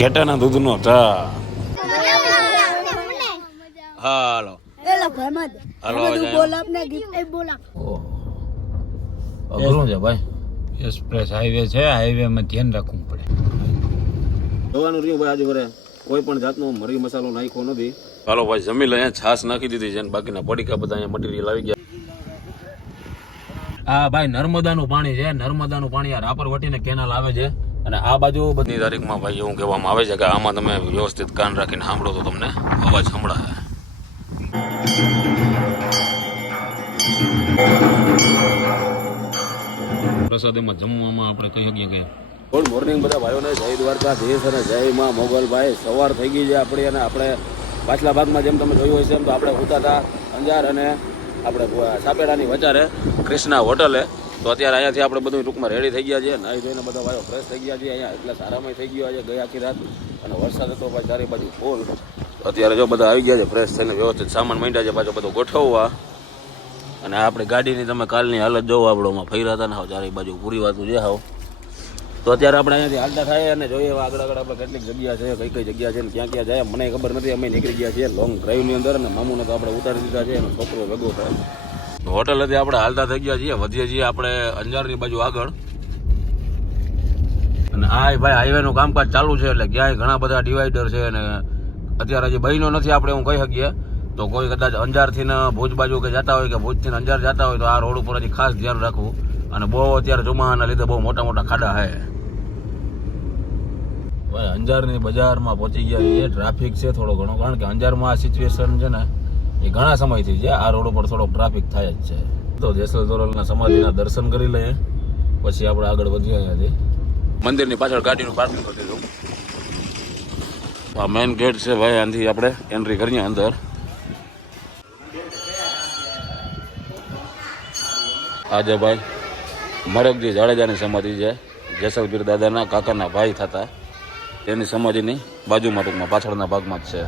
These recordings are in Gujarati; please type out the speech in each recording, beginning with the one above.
ઘેટાના દૂધનો ચા. હાલો અઘરું છે ભાઈ. એક્સપ્રેસ હાઈવે છે, હાઈવે માં ધ્યાન રાખવું પડે. જોવાનું રહ્યું ભાઈ, આજે ઘરે કોઈ પણ જાતનો મરી મસાલો નાખ્યો નથી. હાલો ભાઈ જમી લે. છાશ નાખી દીધી છે, બાકીના પડીકા બધા અહીંયા મટીરિયલ આવી ગયા. હા ભાઈ નર્મદાનું પાણી છે, નર્મદાનું પાણી આ રાપર વટીને કેનાલ આવે છે. અને આ બાજુ બધી તારીખમાં ભાઈ એવું કહેવામાં આવે છે કે આમાં તમે વ્યવસ્થિત કાન રાખીને સાંભળો તો તમને અવાજ સંભળાય. પ્રસાદમાં જમવામાં આપણે કહી શકીએ કે ગુડ મોર્નિંગ બધા ભાઈઓને, જય દ્વારકાધીશ અને જય માં મોગલભાઈ. સવાર થઈ ગઈ છે આપણી, અને આપણે પાછલા ભાગમાં જેમ તમે જોયું હોય છે એમ તો આપણે ઉતા હતા અંજાર અને આપણે સાપેડાની વચારે કૃષ્ણા હોટલે. તો અત્યારે અહીંયાથી આપણે બધું ટૂંકમાં રેડી થઈ ગયા છે, નાહી ધોઈને બધા ભાઈઓ ફ્રેશ થઈ ગયા છે. અહીંયા એટલા સારામાં થઈ ગયો છે ગઈ આખી રાત, અને વરસાદ હતો ભાઈ ચારે બાજુ ફૂલ. અત્યારે જો બધા આવી ગયા છે ફ્રેશ થઈને, વ્યવસ્થિત સામાન માંડ્યા છે પાછો બધું ગોઠવવા. અને આપણે ગાડીની તમે કાલની હાલત જોવો, આપણોમાં ફર્યા હતા ને હાવ ચારે બાજુ પૂરી વાતું જે હાવ. તો અત્યારે આપણે અહીંયાથી હાલતા થાય અને જોઈએ આગળ આગળ આપણે કેટલીક જગ્યા છે, કઈ કઈ જગ્યા છે ને ક્યાં ક્યાં જાય મને ખબર નથી. અમે નીકળી ગયા છીએ લોંગ ડ્રાઈવની અંદર, અને મામુને તો આપણે ઉતારી દીધા છે, એનો છોકરો ભેગો થાય. હોટેલેથી આપણે હાલતા થઈ ગયા છીએ, વધીએ છીએ આપણે અંજારની બાજુ આગળ. અને આ ભાઈ હાઈવેનું કામકાજ ચાલુ છે, એટલે ક્યાંય ઘણા બધા ડિવાઈડર છે. અને અત્યારે હજી બહેનો નથી આપણે હું કહી શકીએ. તો કોઈ કદાચ અંજારથી ને ભુજ બાજુ કે જતા હોય કે ભુજથી અંજાર જતા હોય તો આ રોડ ઉપર હજી ખાસ ધ્યાન રાખવું. અને બહુ અત્યારે ચોમાસાના લીધે બહુ મોટા મોટા ખાડા છે ભાઈ. અંજારની બજારમાં પહોંચી ગયા છીએ, ટ્રાફિક છે થોડો ઘણો, કારણ કે અંજારમાં આ સિચ્યુએશન છે ને એ ઘણા સમયથી છે. આ રોડ ઉપર થોડોક ટ્રાફિક થાય જ છે. તો જેસલ તોરલના સમાધિના દર્શન કરી લઈએ, પછી આપણે આગળ વધીએ. અહીંયાથી મંદિરની પાછળ ગાડીનું પાર્કિંગ કરી દીધું. આ મેઇન ગેટ છે ભાઈ, આનાથી આપણે એન્ટ્રી કરીએ અંદર. આજે ભાઈ મરગજી જાડેજાની સમાધિ છે, જેસલપીર દાદાના કાકાના ભાઈ થતા, તેની સમાધિની બાજુમાં ટૂંકમાં પાછળના ભાગમાં જ છે.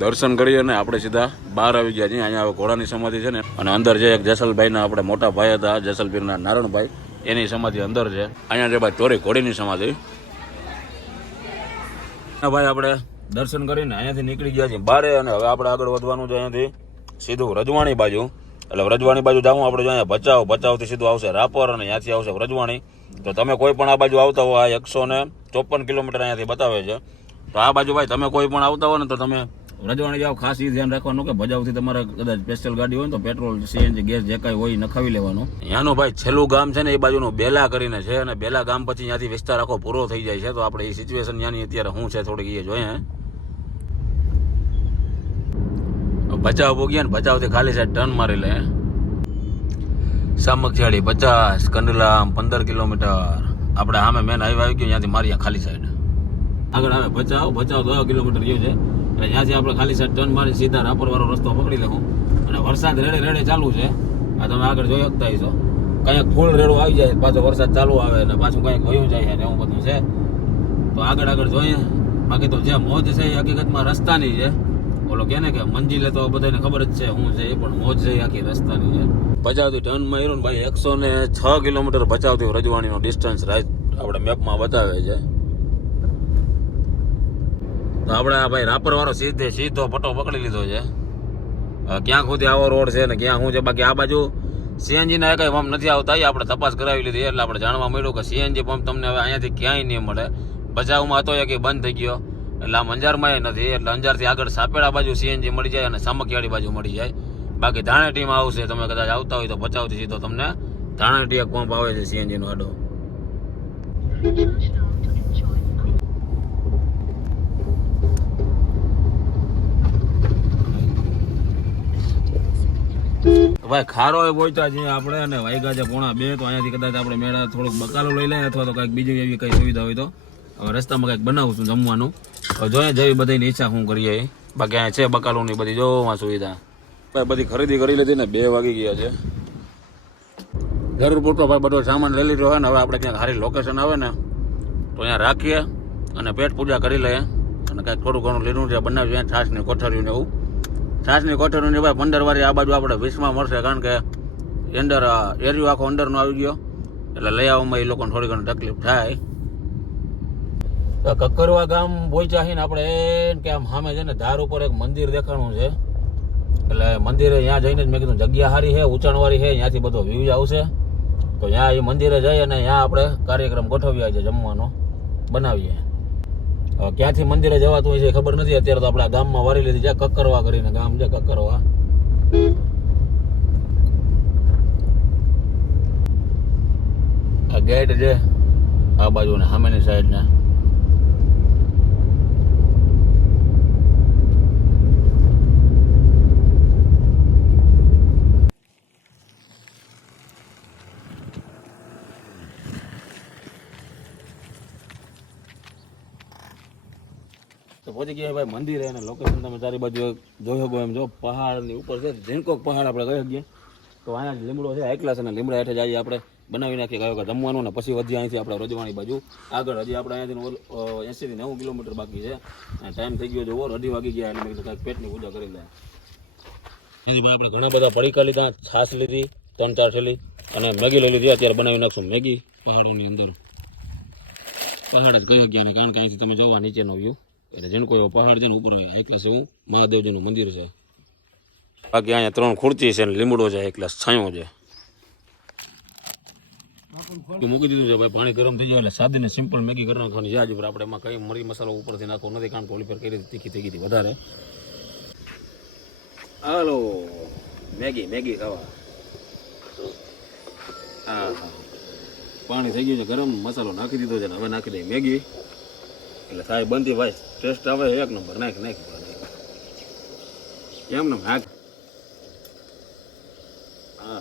દર્શન કરીએ ને આપણે સીધા બહાર આવી ગયા છીએ. અહીંયા હવે ઘોડાની સમાધિ છે ને, અને અંદર જે એક જેસલભાઈના આપણે મોટા ભાઈ હતા જેસલપીરના નારણભાઈ, એની સમાધિ અંદર છે. અહીંયા જે ભાઈ તોરી ઘોડીની સમાધિ. ભાઈ આપણે દર્શન કરીને અહીંયાથી નીકળી ગયા છીએ બારે, અને હવે આપણે આગળ વધવાનું છે અહીંયાથી સીધું રજવાણી બાજુ. એટલે રજવાણી બાજુ જાઉં આપણે જો અહીંયા ભચાઉથી સીધું આવશે રાપર, અને ત્યાંથી આવશે રજવાણી. તો તમે કોઈ પણ આ બાજુ આવતા હો, આ 154 કિલોમીટર અહીંયાથી બતાવે છે. તો આ બાજુ ભાઈ તમે કોઈ પણ આવતા હો ને તો તમે રજવાણી જાઓ, ખાસ એ ધ્યાન રાખવાનું કે ભજાઉથી તમારે કદાચ સ્પેશિયલ ગાડી હોય ને તો પેટ્રોલ સીએનજી ગેસ જે કાંઈ હોય નખાવી લેવાનું. ત્યાંનું ભાઈ છેલ્લું ગામ છે ને એ બાજુનું બેલા કરીને છે, અને બેલા ગામ પછી ત્યાંથી વિસ્તાર આખો પૂરો થઈ જાય છે. તો આપણે એ સિચ્યુએશન ત્યાંની અત્યારે શું છે થોડીક એ જોઈએ. ભચાઉ ભોગ્યા ને ભચાઉથી ખાલી સાઈડ ટર્ન મારી લે. સામખિયાળી 50, કંડલામ 15 કિલોમીટર. આપણે સામે મેન હાઈવે આવી ગયો, ત્યાંથી મારી ખાલી સાઈડ આગળ આવે ભચાઉ 10 કિલોમીટર ગયું છે. એટલે ત્યાંથી આપણે ખાલી સાઈડ ટર્ન મારી સીધા રાપર વાળો રસ્તો પકડી લેવું. અને વરસાદ રેડે ચાલુ છે, આ તમે આગળ જોઈ શકતા છો. કંઈક ફૂલ રેડો આવી જાય, પાછો વરસાદ ચાલુ આવે ને પાછું કંઈક વયું જાય ને એવું બધું છે. તો આગળ જોઈએ. બાકી તો જે મોજ છે એ હકીકતમાં રસ્તાની છે. ઓલો કે ને કે મંજિલે તો બધાને ખબર જ છે શું છે, એ પણ મોજ છે આખી રસ્તાની છે. ભચાઉથી ટર્ન માર્યો ને ભાઈ 106 કિલોમીટર ભચાઉથી રજવાણીનો ડિસ્ટન્સ આપણે મેપમાં બતાવે છે. તો આપણે ભાઈ રાપર વાળો સીધો પટ્ટો પકડી લીધો છે. ક્યાં સુધી આવો રોડ છે ને ક્યાં શું છે. બાકી આ બાજુ સીએનજી ના કઈ પંપ નથી આવતા, આપણે તપાસ કરાવી લીધી. એટલે આપણે જાણવા મળ્યું કે સીએનજી પંપ તમને હવે અહીંયાથી ક્યાંય નહીં મળે. ભચાઉમાં હતો કે બંધ થઈ ગયો, એટલે આમ અંજારમાં નથી. એટલે અંજારથી આગળ સાપેડા બાજુ સીએનજી મળી જાય અને સામખિયાળી બાજુ મળી જાય. બાકી ધાણેટીમાં આવશે, તમે કદાચ આવતા હોય તો ભચાઉથી સીધો તમને ધાણેટી એક પંપ આવે છે સીએનજી નો આડો. ભાઈ ખારો એ પહોંચ્યા છીએ આપણે, અને વાગ્યા છે 1:30. તો અહીંયાથી કદાચ આપણે મેળા થોડુંક બકાલો લઈ લઈએ, અથવા તો કંઈક બીજી એવી કઈ સુવિધા હોય તો હવે રસ્તામાં કંઈક બનાવશું જમવાનું. હવે જોઈએ જેવી બધાની ઈચ્છા શું કરીએ. બાકી અહીંયા છે બકાલોની બધી જોવામાં સુવિધા. ભાઈ બધી ખરીદી કરી લીધી ને 2 વાગી ગયા છે. જરૂર પૂરતો ભાઈ બધો સામાન લઈ લીધો હોય ને. હવે આપણે ક્યાંક સારી લોકેશન આવે ને તો અહીંયા રાખીએ અને પેટ પૂજા કરી લઈએ. અને કંઈક થોડું ઘણું લીધું છે બનાવીએ, છાશની કોઠરીયું ને એવું. છાશની કોઠરીની ભાઈ 15 વાળી આ બાજુ આપણે 20માં મળશે, કારણ કે અંદર એરિયો આખો અંદરનો આવી ગયો, એટલે લઈ આવવામાં એ લોકોને થોડી ઘણી તકલીફ થાય. કક્કરવા ગામ પહોંચ્યા છીએ ને આપણે કે આમ સામે છે ને ધાર ઉપર એક મંદિર દેખાણું છે, એટલે મંદિરે ત્યાં જઈને જ મેં કીધું જગ્યા સારી છે, ઊંચાણવાળી છે, ત્યાંથી બધો વ્યૂ આવશે, તો ત્યાં એ મંદિરે જઈએ અને ત્યાં આપણે કાર્યક્રમ ગોઠવીએ છે, જમવાનો બનાવીએ. હવે ક્યાંથી મંદિરે જવાતું હોય છે ખબર નથી. અત્યારે તો આપણા ગામમાં વારી લીધી છે, કક્કરવા કરીને ગામ છે, કક્કરવા. આ ગેટ છે આ બાજુ ને સામેની સાઈડ ને. તો પહોંચી ગયા ભાઈ મંદિર અને લોકેશન તમે ચારી બાજુ જોઈ શકો એમ. જો પહાડની ઉપર છે, ઝીણકોક પહાડ આપણે કહી શકીએ. તો અહીંયા લીમડો છે એકલાસ અને લીમડા હેઠે જઈએ આપણે બનાવી નાખીએ કયો કે જમવાનું ને પછી વધી અહીંથી આપણે રજવાણી બાજુ આગળ. હજી આપણે અહીંયાથી 80 થી 90 કિલોમીટર બાકી છે. ટાઈમ થઈ ગયો જોવો, 2:30 વાગી ગયા એટલે મેં કીધું કાંઈક પેટની પૂજા કરી લે. એથી ભાઈ આપણે ઘણા બધા પડીકા લીધા, છાશ લીધી 3-4 થેલી અને મેગી લઈ લીધી. અત્યારે બનાવી નાખશું મેગી પહાડોની અંદર. પહાડ જ કહી શકીએ ને, કારણ કે અહીંથી તમે જોવા નીચેનો વ્યૂ એટલે જેનો કોઈ પહાડ છે ને ઉપર આવે એકલાસ એવું મહાદેવજીનું મંદિર છે. બાકી અહીંયા 3 ખુરચી છે ને લીમડો છે, એકલાસ છાંયો છે. મૂકી દીધું છે ભાઈ, પાણી ગરમ થઈ જાય એટલે સાદી ને સિમ્પલ મેગી કરી નાખવાની છે. આજે પર આપણે એમાં કઈ મરી મસાલો ઉપરથી નાખવો નથી, કારણ કે ઓલી પર કરી તીખી થઈ ગઈ વધારે. હાલો મેગી ખાવા. હા પાણી થઈ ગયું છે ગરમ, મસાલો નાખી દીધો છે ને હવે નાખી દઈએ મેગી એટલે થાય બનતી ભાઈ. ટેસ્ટ આવે એક નંબર. નાખ એમ ને હાક. હા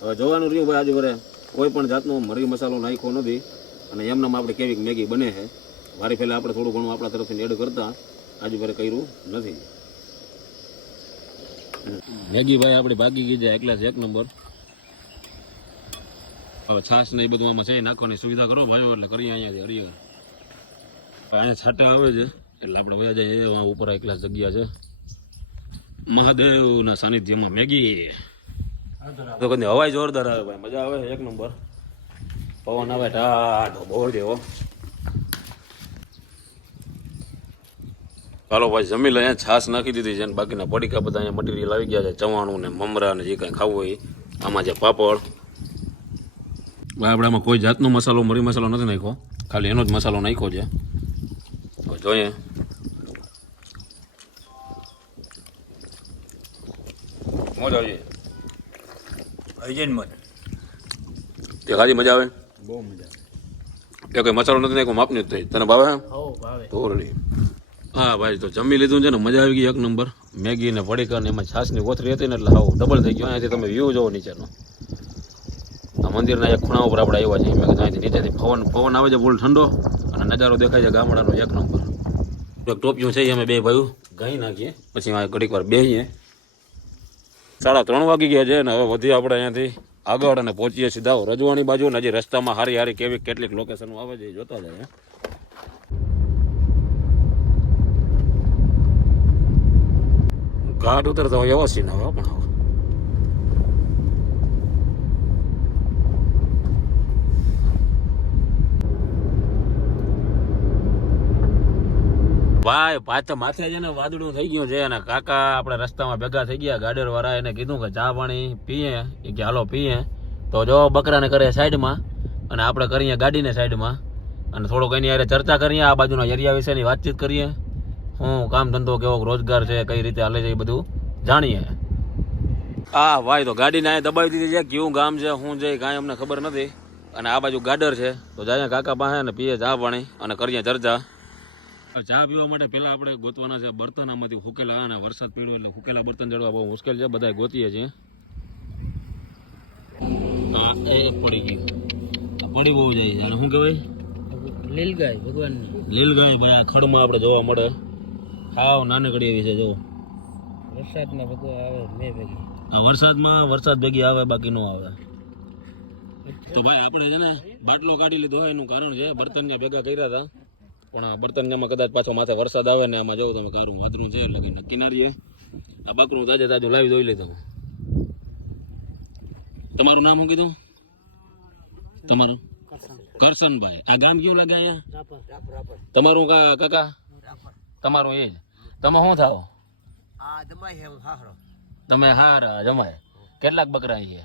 હવે જોવાનું રહ્યું ભાઈ, આજે ભરે કોઈ પણ જાતનો મરી મસાલો નાખ્યો નથી અને એમનામ આપણે કેવી મેગી બને છે. વારી પહેલાં આપણે થોડું ઘણું આપણા તરફથી એડ કરતા આજે ભરે કર્યું નથી. મેગી ભાઈ આપણી ભાગી ગઈ જાય એકલા એક નંબર. હવે છાશ ને એ બધું આમાં છે નાખવાની સુવિધા કરો ભાઈઓ એટલે કરીએ અહીંયાથી હરિયર. અહીંયા છાટા આવે છે એટલે આપણે વયા જાય ઉપર એકલા જગ્યા છે મહાદેવના સાનિધ્યમાં. મેગી તો કદી હવાઈ જોરદાર આવે ભાઈ, મજા આવે એક નંબર. પવન આવે ટાઢો બહુ દેવો. ચાલો ભાઈ જમી લે. અહીંયા છાશ નાખી દીધી છે અને બાકીના પડીકા બધા અહીંયા મટીરિયલ આવી ગયા છે, ચવાણું ને મમરા ને જે કાંઈ ખાવું હોય. આમાં છે પાપડ. ભાઈ આપણે આમાં કોઈ જાતનો મસાલો મરી મસાલો નથી નાખ્યો, ખાલી એનો જ મસાલો નાખ્યો છે. જોઈએ મોજ આવી જાય તે ખાલી મજા આવે, બહુ મજા આવે. એ કઈ મસાલો નથી નાખ્યો માપની જ થઈ. તને ભાવે? તો રેડી. હા ભાઈ તો જમી લીધું છે ને, મજા આવી ગઈ એક નંબર. મેગી ને પડીકા ને એમાં છાશની કોથળી હતી ને એટલે હાવ ડબલ થઈ ગયો. અહીંયાથી તમે વ્યૂ જોવો નીચેનો. આ મંદિરના એક ખૂણા ઉપર આપણે આવ્યા છીએ. મેં કીધું અહીંથી નીચેથી પવન આવે છે ફૂલ ઠંડો અને નજારો દેખાય છે ગામડાનો એક નંબર. એક ટોપિયું છે અમે બે ભાઈઓ ગાઈ નાખીએ પછી ઘડીક વાર બેસીએ. 3:30 વાગી ગયા છે ને હવે વધી આપણે અહીંયાથી આગળ અને પહોંચીએ સીધા રજવાણી બાજુ. ને હજી રસ્તામાં હારી કેટલીક લોકેશનો આવે છે જોતા જાય. ઘાટ ઉતરતા હોય એવો સીન આવે પણ હવે ભાઈ પાછા માથે છે ને વાદળું થઈ ગયું છે અને કાકા આપણે રસ્તામાં ભેગા થઈ ગયા. ગાડર વાળા એને કીધું કે ચા પાણી પીએ, એ કે હાલો પીએ. તો જો બકરાને કરે સાઈડમાં અને આપણે કરીએ ગાડીને સાઈડમાં અને થોડોક એની યારે ચર્ચા કરીએ, આ બાજુના એરિયા વિશેની વાતચીત કરીએ. શું કામ ધંધો કેવો રોજગાર છે, કઈ રીતે હાલે છે એ બધું જાણીએ. હા ભાઈ તો ગાડીને અહીંયા દબાવી દીધી છે. કેવું ગામ છે શું છે કાંઈ અમને ખબર નથી. અને આ બાજુ ગાડર છે તો જાય કાકા પાસે ને પીએ ચા પાણી અને કરીએ ચર્ચા. ચા પીવા માટે પેલા આપણે ગોતવાના છે બર્તન. આમાંથી હુકેલા અને વરસાદ પડ્યો એટલે હુકેલા બર્તન જડવા બહુ મુશ્કેલ છે. બધા ગોતીએ છીએ. હા એ પડી ગયું, પડી બહુ જાય છે. અને શું કહેવાય લીલગાય ભગવાન. લીલગાય ભાઈ આ ખડમાં આપણે જોવા મળે. હાવ નાનકડી એવી છે જો. વરસાદમાં ભગવાન આવે મેં ભેગી. હા વરસાદ ભેગી આવે બાકી ન આવે. તો ભાઈ આપણે છે ને બાટલો કાઢી લીધો હોય એનું કારણ છે બર્તન ને ભેગા કર્યા હતા પણ બર્તનમાં કદાચ પાછો માથે વરસાદ આવે ને આમાં જવું તમે કારું વાદરું છે એટલે કંઈ નક્કી ના રહીએ. આ બકરું તાજું લાવી દોઈ લીધું. તમારું નામ શું કીધું? તમારું કરશનભાઈ, આ ગામ કેવું લાગે અહીંયા? તમારું કાકા? તમારું એ જ. તમે શું થાવ? તમે હારા જમાય. કેટલાક બકરા છે?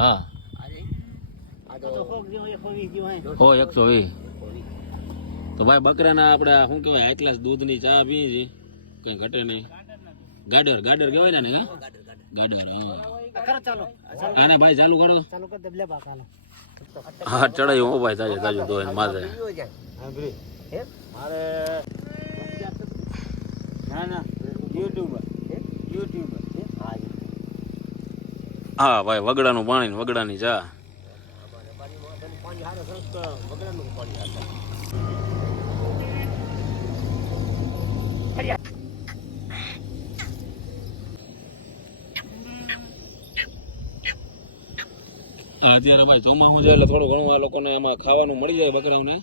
હા 120. તો ભાઈ બકરાના આપણે શું કહેવાય, આટલા દૂધની ચા પીએ છીએ, કઈ ઘટે નહીં. ગાડર કહેવાય ને? ગાડર. હા આને ભાઈ ચાલુ કરો. હા ચડાયું હો ભાઈ, તાજું તો એને માથે. હા ભાઈ વગડાનું પાણી, વગડાની ચા. અત્યારે ભાઈ ચોમાસું છે એટલે થોડું ઘણું આ લોકોને એમાં ખાવાનું મળી જાય બકરાઓને.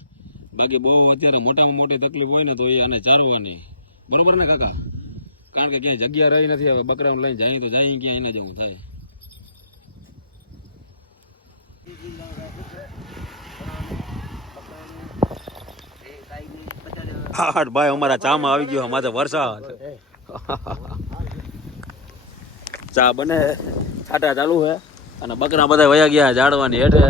બાકી બહુ અત્યારે મોટામાં મોટી તકલીફ હોય ને તો એ આને ચારવાની. બરોબર ને કાકા? કારણ કે ક્યાંય જગ્યા રહી નથી. હવે બકરાઓને લઈને જાય તો જાય ક્યાં એને જવું થાય. હા ભાઈ અમારા ચામાં આવી ગયો માથે વરસાદ. ચા બને, છાટા ચાલુ છે અને બકરા બધા વયા ગયા ઝાડવાની હેઠે.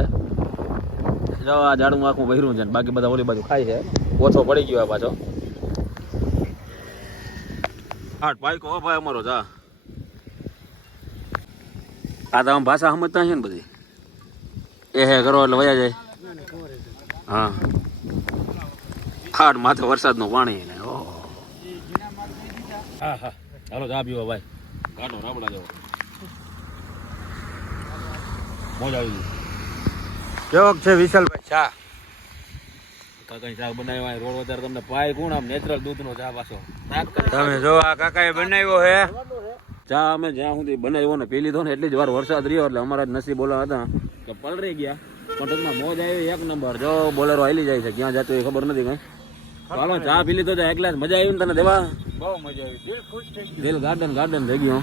જો આ ઝાડમાં આખું બહેરું છે, બાકી બધા ઓલી બાજુ ખાય છે. ઓછો પડી ગયો પાછો. હાટ ભાઈ કહો ભાઈ અમારો જા. આ તો આમ ભાષા સમજતા છે ને બધી. એ હે કરો એટલે વયા જાય. હા હાટ માથે વરસાદનું પાણી ને. હા હા ચાલો ચા પીવો ભાઈ. કાઢો રાબડા જેવો. મોજ આવી ગઈ. કેવો છે વિશાલભાઈ ચા? કાકા ચા બનાવ્યા રોડ વધારે તમને પાય કોણ આમ નેચરલ દૂધનો ચા પાછો. તમે જો આ કાકાએ બનાવ્યો હે ચા. અમે જ્યાં સુધી બનાવ્યો ને પી લીધો ને એટલી જ વાર વરસાદ રહ્યો એટલે અમારા જ નસીબ ઓલા હતા કે પલરી ગયા. પણ ટૂંકમાં મોજ આવી એક નંબર. જો બોલેરો હાલી જાય છે, ક્યાં જતો એ ખબર નથી કઈ. ચાલો ચા પી લીધો એક ગ્લાસ. મજા આવી ને તને દેવા? બહુ મજા આવી, દિલ ખુશ થઈ ગયું. દિલ ગાર્ડન થઈ ગયો.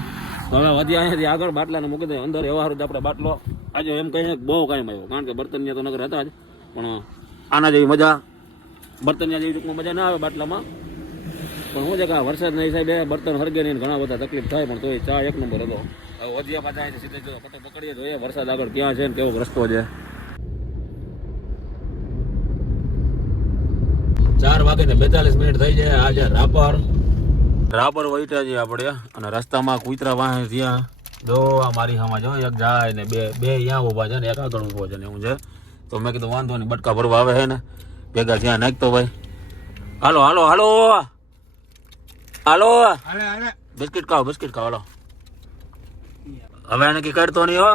હવે વધી અહીંયાથી આગળ બાટલાને મૂકી દે અંદર. એવા હારું આપણે બાટલો આજે એમ કહીએ બહુ કાયમ આવ્યો. કારણ કે બર્તનિયા તો નગર હતા જ, પણ આના જેવી મજા બર્તનિયા જેવી ટૂંકમાં મજા ના આવે બાટલામાં. પણ શું છે કે વરસાદના હિસાબે બર્તન હરગે નહીં, ઘણા બધા તકલીફ થાય, પણ તો એ ચા એક નંબર હતો. હવે વધ્યા પાછા અહીંથી સીધે જો પતો પકડીએ જોઈએ વરસાદ આગળ ક્યાં છે ને કેવો રસ્તો છે. 4:42 થઈ જાય. આજે રાપર વહીટા છે આપણે અને રસ્તામાં કૂતરા વાહે ત્યાં જો આ મારી સામે જો એક જાય ને બે અહીંયા ઊભા છે ને એક આગળ ઊભો છે ને એવું છે. તો મેં કીધું વાંધો નહીં, બટકા ભરવા આવે છે ને ભેગા ત્યાં નાખતો ભાઈ. હાલો હાલો હાલો હાલો બિસ્કિટ ખાઓ હાલો. હવે એને કઈ કરતો નહીં હો.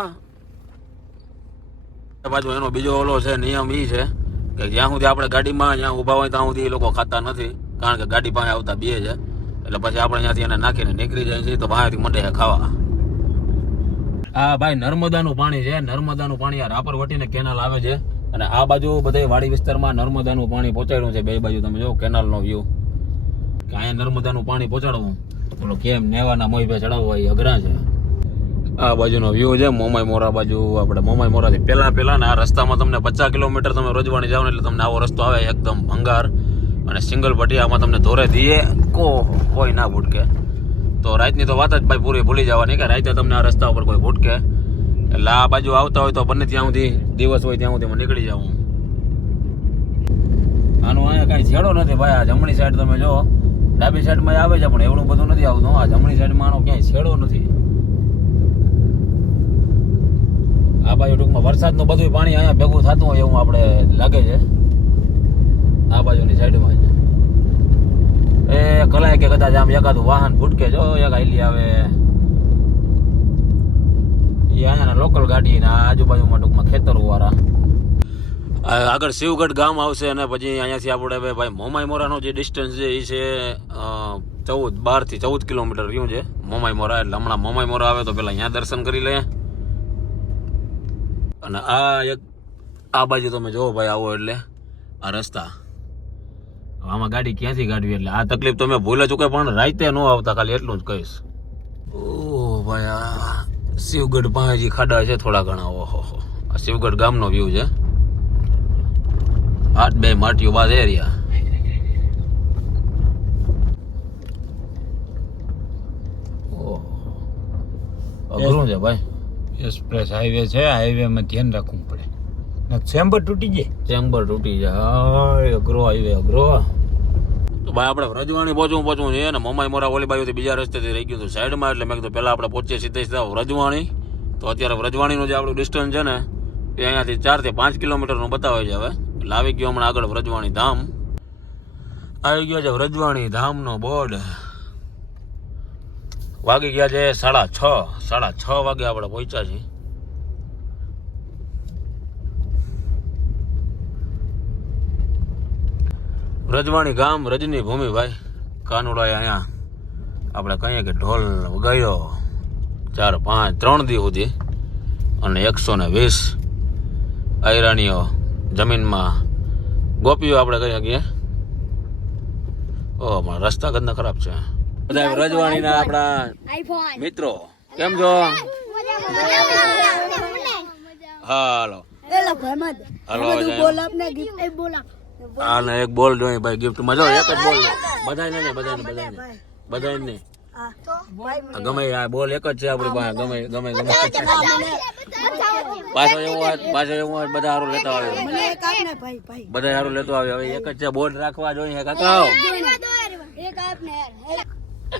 પાછું એનો બીજો ઓલો છે નિયમ એ છે કે જ્યાં સુધી આપણે ગાડીમાં જ્યાં ઊભા હોય ત્યાં સુધી એ લોકો ખાતા નથી. કારણ કે ગાડી પાસે આવતા બે છે એટલે પછી આપણે ત્યાંથી એને નાખીને નીકળી જાય છે તો બહારથી મંડે ખાવા. આ ભાઈ નર્મદાનું પાણી છે. નર્મદાનું પાણી આ રાપર વટીને કેનાલ આવે છે અને આ બાજુ બધા વાડી વિસ્તારમાં નર્મદાનું પાણી પહોંચાડ્યું છે. બે બાજુ તમે જો કેનાલનો વ્યૂ. કે અહીંયા નર્મદાનું પાણી પહોંચાડવું બોલો કેમ નેવાના મોઈ ચડાવવા એ અઘરા છે. આ બાજુનો વ્યૂ છે મોમાઈ મોરા બાજુ. આપણે મોમાઈ મોરાથી પહેલા ને આ રસ્તામાં તમને 50 કિલોમીટર તમે રોજવાણી જાવ ને એટલે તમને આવો રસ્તો આવે એકદમ ભંગાર અને સિંગલ પટિયામાં તમને ધોરે દીએ કોઈ ના ભૂટકે. તો રાતની તો વાત જ ભાઈ પૂરી ભૂલી જવાની કે રાતે તમને આ રસ્તા ઉપર કોઈ ભૂટકે. એટલે આ બાજુ આવતા હોય તો બંને ત્યાં સુધી દિવસ હોય ત્યાં સુધી નીકળી જાઉં. આનું અહીંયા કાંઈ છેડો નથી ભાઈ. આ જમણી સાઈડ તમે જો ડાબી સાઈડમાં આવે છે પણ એવડું બધું નથી આવતું. આ જમણી સાઈડમાં આનો ક્યાંય છેડો નથી. આ બાજુ ટૂંકમાં વરસાદનું બધું પાણી અહીંયા ભેગું થતું હોય એવું આપણે લાગે છે. આ બાજુની સાઈડમાં છે એ કલાય કે કદાચ આમ એકાદું વાહન ભૂટકે જો એક આઈલી આવે એ અહીંયાના લોકલ ગાડી ને આજુબાજુમાં ટૂંકમાં ખેતરો વાળા. આગળ શિવગઢ ગામ આવશે અને પછી અહીંયાથી આપણે ભાઈ મોમાઈ મોરાનો જે ડિસ્ટન્સ છે એ છે 12 થી 14 કિલોમીટર રહ્યું છે મોમાઈ મોરા. એટલે હમણાં મોમાઈ મોરા આવે તો પેલા અહીંયા દર્શન કરી લે. અને આ બાજુ તમે જોવો ભાઈ આવો એટલે આ રસ્તા. આમાં ગાડી ક્યાંથી કાઢવી એટલે આ તકલીફ તમે ભૂલે ચૂકે પણ રાતે ન આવતા, ખાલી એટલું જ કહીશ. ઓ ભાઈ આ શિવગઢ પાસે ખાડા છે થોડા ઘણા. ઓહો આ શિવગઢ ગામનો વ્યૂ છે. બે માટીઓ બાદ એરિયા. અઘરું છે ભાઈ. એક્સપ્રેસ હાઈવે છે, હાઈવે માં ધ્યાન રાખવું પડે. ચેમ્બર તૂટી જાય. ચેમ્બર તૂટી જાય. હાય, અઘરો હાઈવે અઘરો. તો ભાઈ આપણે વ્રજવાણી પહોંચવું છે ને મમાઈ મોરા ઓલી બાજુથી બીજા રસ્તેથી રહી ગયું હતું સાઈડમાં, એટલે મેં કીધું પહેલાં આપણે પહોંચીએ સીધા વ્રજવાણી. તો અત્યારે વ્રજવાણીનું જે આપણું ડિસ્ટન્સ છે ને એ અહીંયાથી 4 થી 5 કિલોમીટરનું બતાવે છે હવે. એટલે આવી ગયો હમણાં આગળ વ્રજવાણી ધામ. આવી ગયો છે વ્રજવાણી ધામનો બોર્ડ. વાગી ગયા છે 6:30 વાગે આપણે પહોંચ્યા છીએ. વ્રજવાણી ગામ રજની ભૂમિ ભાઈ. કાનુડાએ અહીંયા આપણે કહીએ કે ઢોલ વગાડ્યો 4, 5, 3 દી સુધી, અને 120 આયરાણીઓ જમીનમાં ગોપીઓ આપણે કહી શકીએ. ઓ મારા રસ્તા ગંદા ખરાબ છે. બધા વ્રજવાણીના આપણા મિત્રો કેમ છો? હાલો આને એક બોલ જોઈએ ભાઈ ગિફ્ટ માં. જો એક જ બોલ, બધાને નહીં, બધાને નહીં. ગમે આ બોલ એક જ છે આપણી પાસે. ગમે પાછો એવું હોય બધા સારું લેતા આવે. બધા સારું લેતો આવે. હવે એક જ છે, બોલ રાખવા જોઈએ કાકા.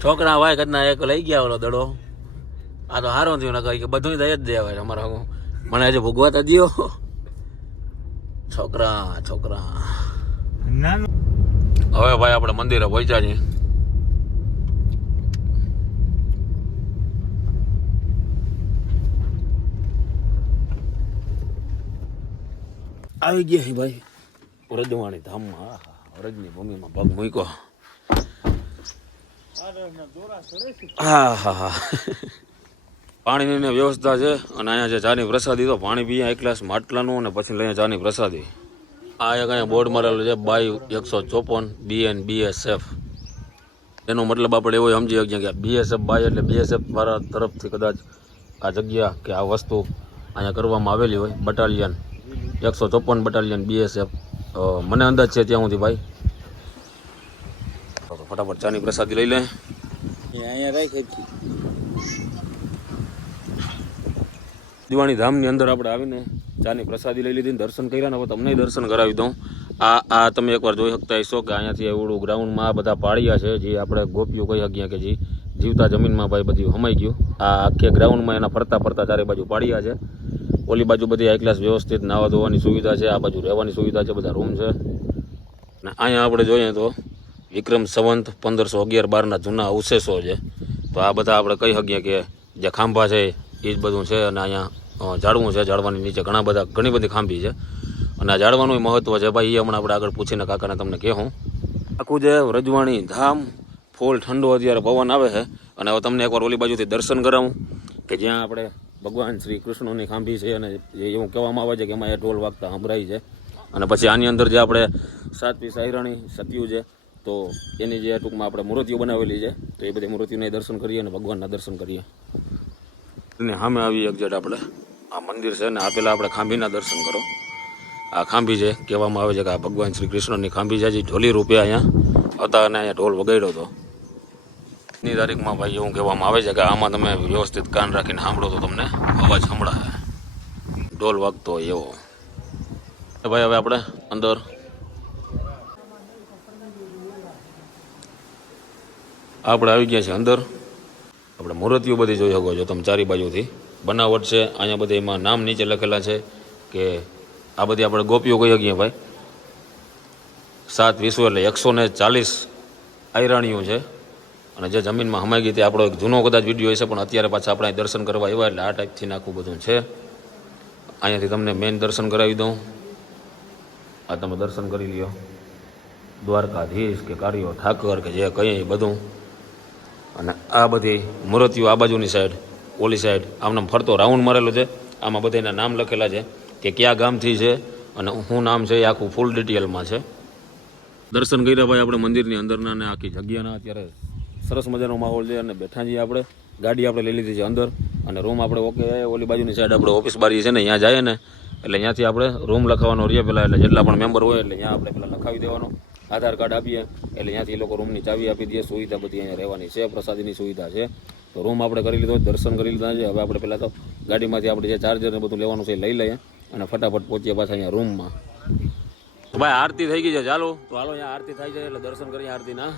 છોકરા ભાઈ કદના એક લઈ ગયા ઓલો દડો. આ તો હારો થયું ને કે બધું દઈ જ દે હવે અમારા. મને હજી ભોગવા તો દો છોકરા. હવે ભાઈ આપણે મંદિરે પહોંચ્યા છીએ. આવી ગયા છે ભાઈ વ્રજવાણી ધામમાં. વ્રજની ભૂમિમાં પગ મૂક્યો. હા પાણીની વ્યવસ્થા છે. અને અહીંયા જે ચાની પ્રસાદી, તો પાણી પીએ એક ગ્લાસ માટલાનું, અને પછી લઈએ ચાની પ્રસાદી. આ એક અહીંયા બોર્ડ મારેલું છે બાય 154 BNBSF. એનો મતલબ આપણે એવો સમજી શકીએ કે BSF બાય એટલે BSF દ્વારા તરફથી કદાચ આ જગ્યા કે આ વસ્તુ અહીંયા કરવામાં આવેલી હોય. બટાલિયન 154 બટાલિયન BSF મને અંદાજ છે ત્યાં સુધી ભાઈ. ફટાફટ ચાની પ્રસાદી લઈ લે. અહીંયા રાખી દિવાણી ધામની અંદર આપણે આવીને ચાની પ્રસાદી લઈ લીધી, દર્શન કર્યા ને હવે તમને દર્શન કરાવી દઉં. આ તમે એકવાર જોઈ શકતા હશો કે અહીંયાથી એવડું ગ્રાઉન્ડમાં આ બધા પાળિયા છે જે આપણે ગોપીઓ કહી શકીએ કે જે જીવતા જમીનમાં ભાઈ બધી હમાઈ ગયું. આ આખે ગ્રાઉન્ડમાં એના ફરતા ચારે બાજુ પાળિયા છે. ઓલી બાજુ બધી હાઈ ક્લાસ વ્યવસ્થિત નાવા ધોવાની સુવિધા છે. આ બાજુ રહેવાની સુવિધા છે, બધા રૂમ છે. અને અહીંયા આપણે જોઈએ તો વિક્રમ સંવંત 1511-12 જૂના અવશેષો છે. તો આ બધા આપણે કહી શકીએ કે જે ખાંભા છે એ જ બધું છે. અને અહીંયા ઝાડવું છે, ઝાડવાની નીચે ઘણી બધી ખાંભી છે. અને આ ઝાડવાનું મહત્વ છે ભાઈ, એ હમણાં આપણે આગળ પૂછીને કાકાને તમને કહું. આખું જે વ્રજવાણી ધામ ફૂલ ઠંડો અત્યારે પવન આવે છે. અને હવે તમને એકવાર ઓલી બાજુથી દર્શન કરાવું કે જ્યાં આપણે ભગવાન શ્રી કૃષ્ણની ખાંભી છે. અને એવું કહેવામાં આવે છે કે એમાં એ ઢોલ વાગતા સંભળાય છે. અને પછી આની અંદર જે આપણે 7 પીસ આયરાણી સત્યું છે, તો એની જે ટૂંકમાં આપણે મૂર્તિઓ બનાવેલી છે, તો એ બધી મૂર્તિઓના દર્શન કરીએ અને ભગવાનના દર્શન કરીએ. અને સામે આવી એક્ઝેક્ટ આપણે આ મંદિર છે ને, આ પહેલાં આપણે ખાંભીના દર્શન કરો. આ ખાંભી છે, કહેવામાં આવે છે કે આ ભગવાન શ્રી કૃષ્ણની ખાંભી છે, જે ઢોલી રૂપે અહીંયા હતા અને અહીંયા ઢોલ વગાડ્યો હતો. ની તારીખમાં ભાઈ એવું કહેવામાં આવે છે કે આમાં તમે વ્યવસ્થિત કાન રાખીને સાંભળો તો તમને અવાજ સંભળાય ઢોલ વાગતો હોય એવો. ભાઈ હવે આપણે અંદર આપણે આવી ગયા છીએ. અંદર આપણે મૂર્તિઓ બધી જોઈ શકો છો તમે ચારી બાજુથી. બનાવટ છે અહીંયા બધા, એમાં નામ નીચે લખેલા છે કે આ બધી આપણે ગોપીઓ કહી શકીએ ભાઈ. 7 વિશ્વ એટલે 140 આયરાણીઓ છે. અને જે જમીનમાં હમાઈ ગઈ તે આપણો એક જૂનો કદાચ વિડીયો હશે, પણ અત્યારે પાછા આપણે દર્શન કરવા આવ્યા એટલે આ ટાઈપથી આખું બધું છે. અહીંયાથી તમને મેઇન દર્શન કરાવી દઉં. આ તમે દર્શન કરી લ્યો. દ્વારકાધીશ કે કાળિયો ઠાકર કે જે કહીએ બધું. અને આ બધી મૂર્તિઓ આ બાજુની સાઈડ, ઓલી સાઈડ આમને ફરતો રાઉન્ડ મારેલો છે. આમાં બધાના નામ લખેલા છે કે કયા ગામથી છે અને શું નામ છે, એ આખું ફૂલ ડિટેલમાં છે. દર્શન કર્યા ભાઈ આપણે મંદિરની અંદરના અને આખી જગ્યાના. અત્યારે સરસ મજાનો માહોલ છે અને બેઠા છીએ આપણે. ગાડી આપણે લઈ લીધી છે અંદર અને રૂમ આપણે ઓકે. ઓલી બાજુની સાઈડ આપણે ઓફિસ બારી છે ને, અહીંયા જાય ને એટલે ત્યાંથી આપણે રૂમ લખાવવાનો રહીએ પહેલાં, એટલે જેટલા પણ મેમ્બર હોય એટલે ત્યાં આપણે પહેલાં લખાવી દેવાનો, આધાર કાર્ડ આપીએ એટલે ત્યાંથી એ લોકો રૂમની ચાવી આપી દે, સુવિધા બધી અહીંયા રહેવાની છે, પ્રસાદીની સુવિધા છે. તો રૂમ આપણે કરી લીધો, દર્શન કરી લીધા છે. હવે આપણે પહેલાં તો ગાડીમાંથી આપણે જે ચાર્જર ને બધું લેવાનું છે એ લઈ લઈએ અને ફટાફટ પહોંચીએ પાછા અહીંયા રૂમમાં. તો ભાઈ આરતી થઈ ગઈ છે, ચાલો તો હાલો અહીંયા આરતી થાય છે એટલે દર્શન કરીએ આરતીના.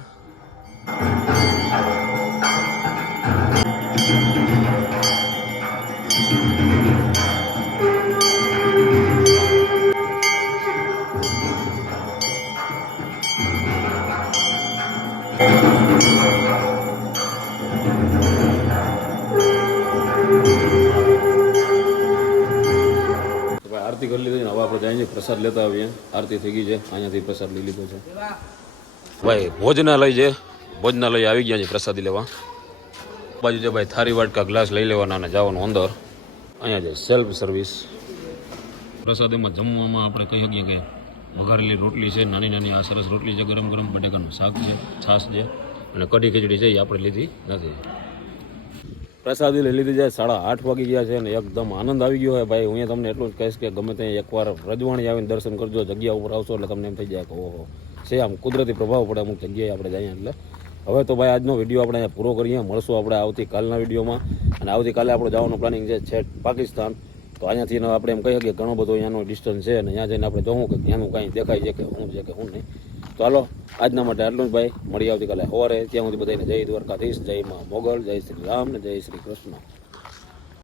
આરતી કરી લીધી ને હવે આપણે જઈએ પ્રસાદ લેતા આવીએ. આરતી થઈ ગઈ છે, અહીંયાથી પ્રસાદ લઈ લીધો છે. ભાઈ ભોજનાલય છે, ભોજનાલય આવી ગયા છે પ્રસાદી લેવા. બાજુ છે ભાઈ થારી વાટકા ગ્લાસ લઈ લેવાના અને જવાનું અંદર. અહીંયા છે સેલ્ફ સર્વિસ. પ્રસાદ એમાં જમવામાં આપણે કહી શકીએ કે વઘારેલી રોટલી છે, નાની નાની આ સરસ રોટલી છે, ગરમ ગરમ બટાકાનું શાક છે, છાશ છે અને કઢી ખીચડી છે, એ આપણે લીધી નથી. પ્રસાદી લઈ લીધી છે, 8:30 વાગી ગયા છે અને એકદમ આનંદ આવી ગયો હોય ભાઈ. હું તમને એટલું જ કહીશ કે ગમે ત્યાં એકવાર રજવાણી આવીને દર્શન કરજો, જગ્યા ઉપર આવશો એટલે તમને એમ થઈ જાય કે ઓહો છે, આમ કુદરતી પ્રભાવ પડે અમુક જગ્યાએ આપણે જઈએ એટલે. હવે તો ભાઈ આજનો વિડીયો આપણે અહીંયા પૂરો કરીએ, મળશું આપણે આવતીકાલના વિડીયોમાં. અને આવતીકાલે આપણું જવાનું પ્લાનિંગ છે છેક પાકિસ્તાન. તો અહીંયાથી આપણે એમ કહી શકીએ ઘણો બધો અહીંયાનો ડિસ્ટન્સ છે અને ત્યાં જઈને આપણે જોવું કે ત્યાંનું કાંઈ દેખાય છે કે શું છે કે શું નહીં. તો હાલો આજના માટે આટલું જ ભાઈ, મળી આવતીકાલે સવારે. ત્યાં સુધી બધાને જય દ્વારકાધીશ, જય મા મોગલ, જય શ્રી રામ ને જય શ્રી કૃષ્ણ.